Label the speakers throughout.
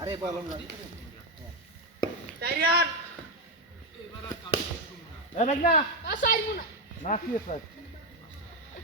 Speaker 1: আরে
Speaker 2: বলম না
Speaker 3: Tairian. Enak
Speaker 1: na? Asal muna. Nakit sa.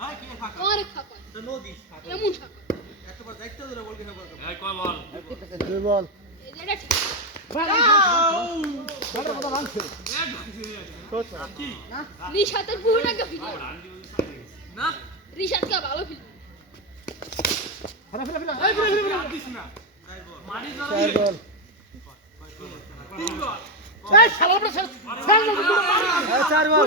Speaker 1: অনেক ফাঁকা এমন ফাঁকা নিশাতের পুরোটাকে ফিরে
Speaker 3: না
Speaker 1: রিশাদকে ভালো ফিল
Speaker 2: চার বল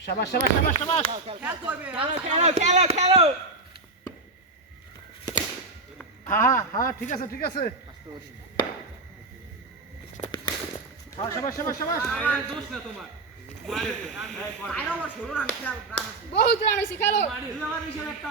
Speaker 3: সাবাস
Speaker 2: সাবাস সাবাস সাবাস খেলো।
Speaker 3: খেলো খেলো খেলো
Speaker 2: হ্যাঁ হ্যাঁ ঠিক আছে ঠিক আছে হ্যাঁ
Speaker 3: সাবাস সাবাস সাবাস
Speaker 1: বহুত রান হয়েছে
Speaker 3: একটা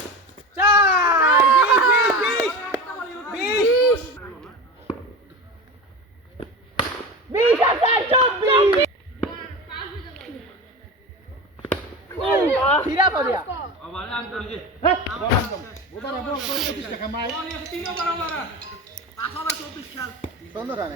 Speaker 2: পনেরো রান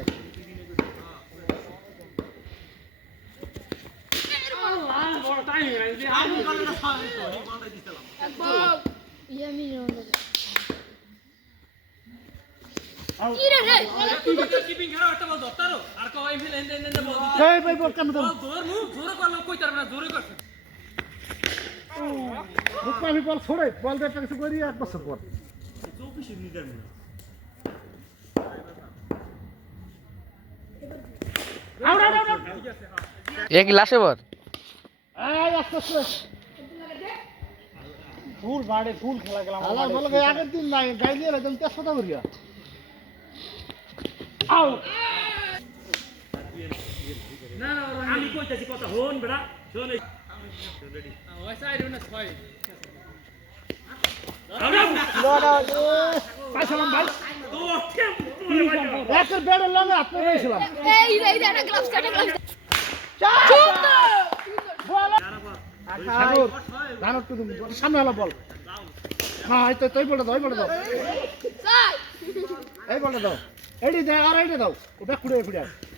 Speaker 3: জোরে কর কই তার জোরে করছে
Speaker 4: बुक
Speaker 5: माफ़ी बल छोड़े
Speaker 3: बल दे टैक्स गरी एक
Speaker 5: बस सपोर्ट। आउट आउट आउट एक गिलास है बहुत। आ यस तो
Speaker 3: यस यस फूल भाड़े फूल खेला गला हला
Speaker 5: बोल गया
Speaker 3: अगर दिन
Speaker 5: नहीं गाय ले रहा तो
Speaker 6: सोता हो आओ। ना ना हम कोई चीज़
Speaker 5: को तो होन बड़ा সামনে হলো বল হ্যাঁ তুই বলে দাও। বলে দাও এই বলে দাও। এইটি দে আর এইটি দাও। ওটা কুড়ে ফুড়ে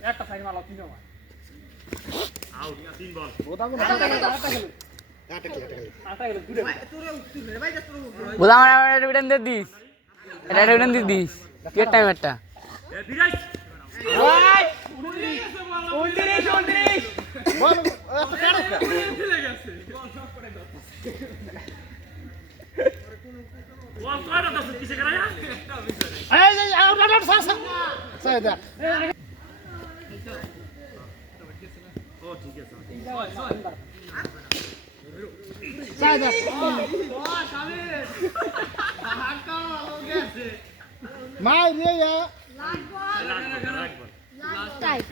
Speaker 3: বল
Speaker 4: একটা সাইড মারলো তিন মার।
Speaker 3: আউট তিন বল।
Speaker 4: আমার বিটান দিস। এটা কে টাইম একটা।
Speaker 3: এ বিরাজ
Speaker 5: বল এত কারও কা
Speaker 3: করা
Speaker 5: সাই দা মাই রে
Speaker 3: লাস্ট বল
Speaker 6: টাইট